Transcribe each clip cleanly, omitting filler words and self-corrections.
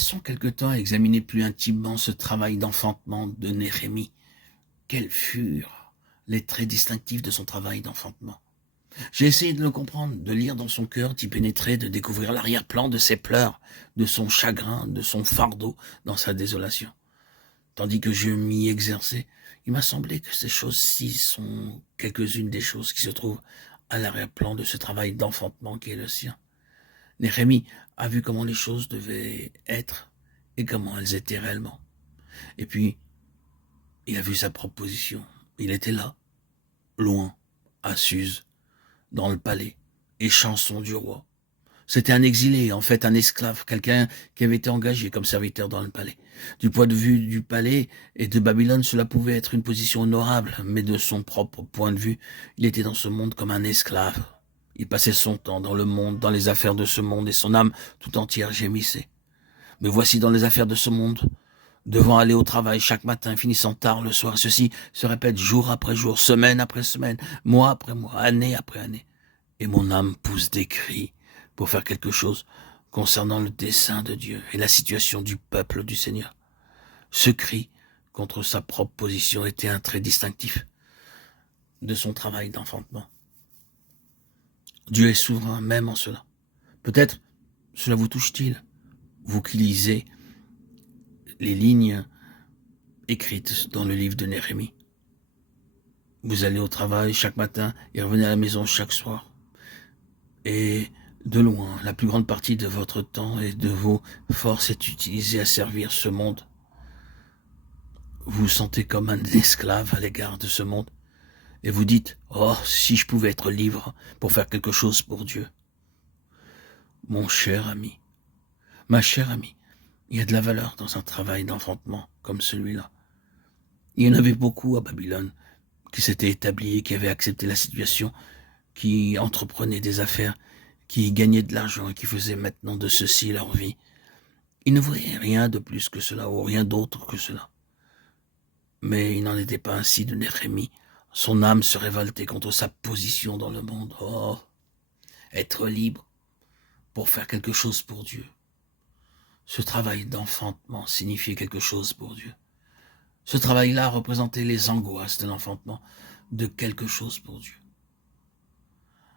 Passons quelque temps à examiner plus intimement ce travail d'enfantement de Néhémie. Quels furent les traits distinctifs de son travail d'enfantement? J'ai essayé de le comprendre, de lire dans son cœur, d'y pénétrer, de découvrir l'arrière-plan de ses pleurs, de son chagrin, de son fardeau dans sa désolation. Tandis que je m'y exerçais, il m'a semblé que ces choses-ci sont quelques-unes des choses qui se trouvent à l'arrière-plan de ce travail d'enfantement qui est le sien. Néhémie a vu comment les choses devaient être et comment elles étaient réellement. Et puis, il a vu sa propre position. Il était là, loin, à Suse, dans le palais, échanson du roi. C'était un exilé, en fait un esclave, quelqu'un qui avait été engagé comme serviteur dans le palais. Du point de vue du palais et de Babylone, cela pouvait être une position honorable, mais de son propre point de vue, il était dans ce monde comme un esclave. Il passait son temps dans le monde, dans les affaires de ce monde, et son âme tout entière gémissait. Mais voici dans les affaires de ce monde, devant aller au travail chaque matin, finissant tard le soir, ceci se répète jour après jour, semaine après semaine, mois après mois, année après année. Et mon âme pousse des cris pour faire quelque chose concernant le dessein de Dieu et la situation du peuple du Seigneur. Ce cri contre sa propre position était un trait distinctif de son travail d'enfantement. Dieu est souverain même en cela. Peut-être cela vous touche-t-il, vous qui lisez les lignes écrites dans le livre de Néhémie. Vous allez au travail chaque matin et revenez à la maison chaque soir. Et de loin, la plus grande partie de votre temps et de vos forces est utilisée à servir ce monde. Vous vous sentez comme un esclave à l'égard de ce monde. Et vous dites, oh, si je pouvais être libre pour faire quelque chose pour Dieu. Mon cher ami, ma chère amie, il y a de la valeur dans un travail d'enfantement comme celui-là. Il y en avait beaucoup à Babylone qui s'étaient établis, qui avaient accepté la situation, qui entreprenaient des affaires, qui gagnaient de l'argent et qui faisaient maintenant de ceci leur vie. Ils ne voyaient rien de plus que cela, ou rien d'autre que cela. Mais il n'en était pas ainsi de Néhémie. Son âme se révoltait contre sa position dans le monde. Oh, être libre pour faire quelque chose pour Dieu. Ce travail d'enfantement signifiait quelque chose pour Dieu. Ce travail-là représentait les angoisses de l'enfantement, de quelque chose pour Dieu.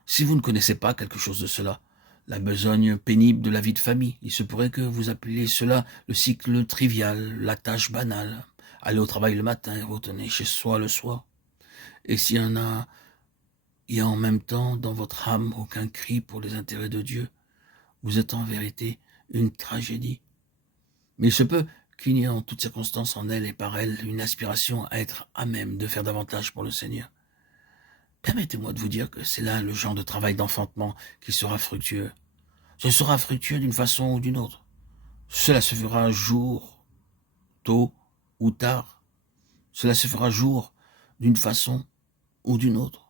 Si vous ne connaissez pas quelque chose de cela, la besogne pénible de la vie de famille, il se pourrait que vous appeliez cela le cycle trivial, la tâche banale, aller au travail le matin et retourner chez soi le soir. Et s'il y en a, il y a en même temps dans votre âme aucun cri pour les intérêts de Dieu, vous êtes en vérité une tragédie. Mais il se peut qu'il y ait en toutes circonstances en elle et par elle une aspiration à être à même de faire davantage pour le Seigneur. Permettez-moi de vous dire que c'est là le genre de travail d'enfantement qui sera fructueux. Ce sera fructueux d'une façon ou d'une autre. Cela se fera jour, tôt ou tard. Cela se fera jour d'une façon ou d'une autre.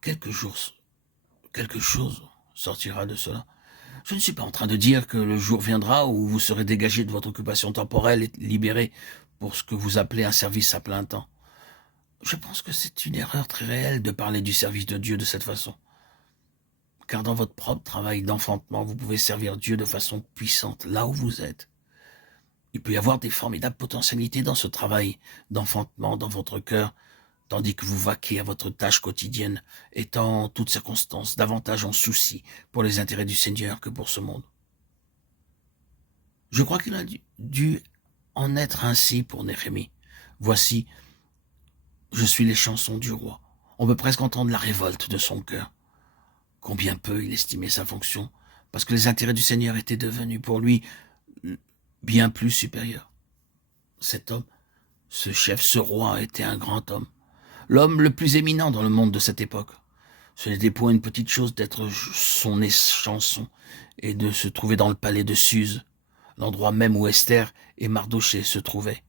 Quelque chose sortira de cela. Je ne suis pas en train de dire que le jour viendra où vous serez dégagé de votre occupation temporelle et libéré pour ce que vous appelez un service à plein temps. Je pense que c'est une erreur très réelle de parler du service de Dieu de cette façon. Car dans votre propre travail d'enfantement, vous pouvez servir Dieu de façon puissante là où vous êtes. Il peut y avoir des formidables potentialités dans ce travail d'enfantement dans votre cœur, tandis que vous vaquez à votre tâche quotidienne, étant en toutes circonstances davantage en souci pour les intérêts du Seigneur que pour ce monde. Je crois qu'il a dû en être ainsi pour Néhémie. Voici, je suis les chansons du roi. On peut presque entendre la révolte de son cœur. Combien peu il estimait sa fonction, parce que les intérêts du Seigneur étaient devenus pour lui bien plus supérieurs. Cet homme, ce chef, ce roi était un grand homme. L'homme le plus éminent dans le monde de cette époque. Ce n'était point une petite chose d'être son chanson et de se trouver dans le palais de Suse, l'endroit même où Esther et Mardochée se trouvaient.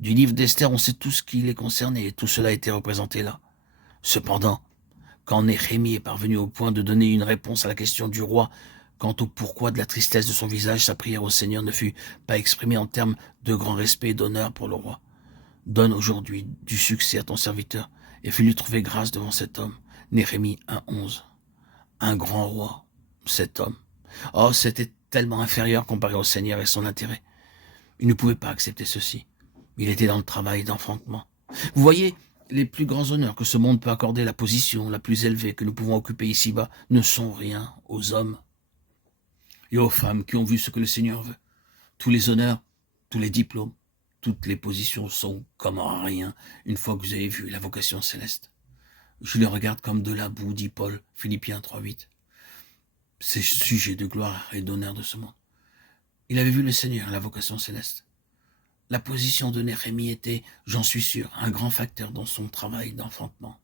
Du livre d'Esther, on sait tout ce qui les concernait et tout cela a été représenté là. Cependant, quand Néhémie est parvenu au point de donner une réponse à la question du roi quant au pourquoi de la tristesse de son visage, sa prière au Seigneur ne fut pas exprimée en termes de grand respect et d'honneur pour le roi. Donne aujourd'hui du succès à ton serviteur, et fais-lui trouver grâce devant cet homme. Néhémie 1:11. Un grand roi, cet homme. Oh, c'était tellement inférieur comparé au Seigneur et son intérêt. Il ne pouvait pas accepter ceci. Il était dans le travail d'enfantement. Vous voyez, les plus grands honneurs que ce monde peut accorder, la position la plus élevée que nous pouvons occuper ici-bas, ne sont rien aux hommes et aux femmes qui ont vu ce que le Seigneur veut. Tous les honneurs, tous les diplômes, toutes les positions sont comme rien une fois que vous avez vu la vocation céleste. Je les regarde comme de la boue, dit Paul, Philippiens 3:8. C'est sujet de gloire et d'honneur de ce monde. Il avait vu le Seigneur, la vocation céleste. La position de Néhémie était, j'en suis sûr, un grand facteur dans son travail d'enfantement.